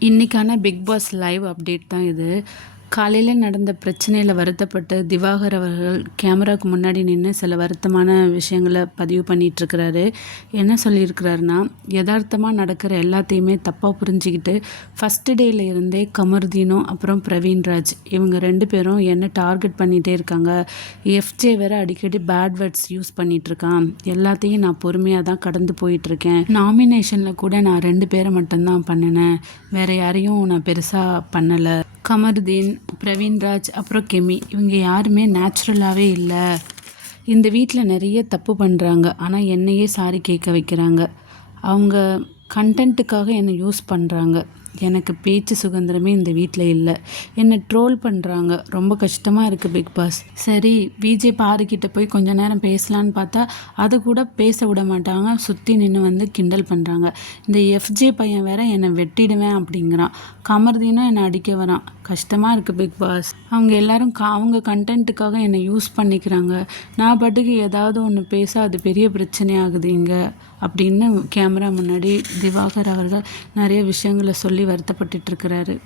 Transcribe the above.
இன்னைக்கான big pass live update தான் இது. காலையில் நடந்த பிரச்சனையில் வருத்தப்பட்டு திவாகர் அவர்கள் கேமராவுக்கு முன்னாடி நின்று சில வருத்தமான விஷயங்களை பதிவு பண்ணிகிட்ருக்கிறாரு என்ன சொல்லியிருக்கிறாருன்னா யதார்த்தமாக நடக்கிற எல்லாத்தையுமே தப்பாக புரிஞ்சுக்கிட்டு ஃபஸ்ட்டு டேயில் இருந்தே கமர்தீனும் அப்புறம் பிரவீன்ராஜ் இவங்க ரெண்டு பேரும் என்ன டார்கெட் பண்ணிகிட்டே இருக்காங்க. எஃப்ஜே வேற அடிக்கடி பேட் வேர்ட்ஸ் யூஸ் பண்ணிகிட்ருக்கான் எல்லாத்தையும் நான் பொறுமையாக தான் கடந்து போயிட்டுருக்கேன். நாமினேஷனில் கூட நான் ரெண்டு பேரை மட்டும்தான் பண்ணினேன். வேறு யாரையும் நான் பெருசாக பண்ணலை. கமருதீன் பிரவீன்ராஜ் அப்புறம் கெமி. இவங்க யாருமே நேச்சுரலாகவே இல்லை. இந்த வீட்டில் நிறைய தப்பு பண்ணுறாங்க ஆனால் என்னையே சாரி கேட்க வைக்கிறாங்க. அவங்க கண்டென்ட்டுக்காக என்னை யூஸ் பண்ணுறாங்க எனக்கு பேச்சு சுதந்திரமே இந்த வீட்டில் இல்லை. என்னை ட்ரோல் பண்ணுறாங்க ரொம்ப கஷ்டமாக இருக்குது பிக் பாஸ். சரி விஜய் பாருக்கிட்ட போய் கொஞ்ச நேரம் பேசலான்னு பார்த்தா அது கூட பேச விட மாட்டாங்க. சுற்றி நின்று வந்து கிண்டல் பண்ணுறாங்க இந்த எஃப்ஜே பையன் வேற என்னை வெட்டிடுவேன் அப்படிங்கிறான். கமர்தீனும் என்னை அடிக்க வரான். கஷ்டமாக இருக்குது பிக் பாஸ். அவங்க எல்லாரும் அவங்க கண்டென்ட்டுக்காக என்னை யூஸ் பண்ணிக்கிறாங்க. நான் பாட்டுக்கு ஏதாவது ஒன்று பேச அது பெரிய பிரச்சனையாகுது இங்கே. அப்படின்னு கேமரா முன்னாடி திவாகர் அவர்கள் நிறைய விஷயங்களை சொல்லி வருத்தப்பட்டுட்டு இருக்கிறாரு.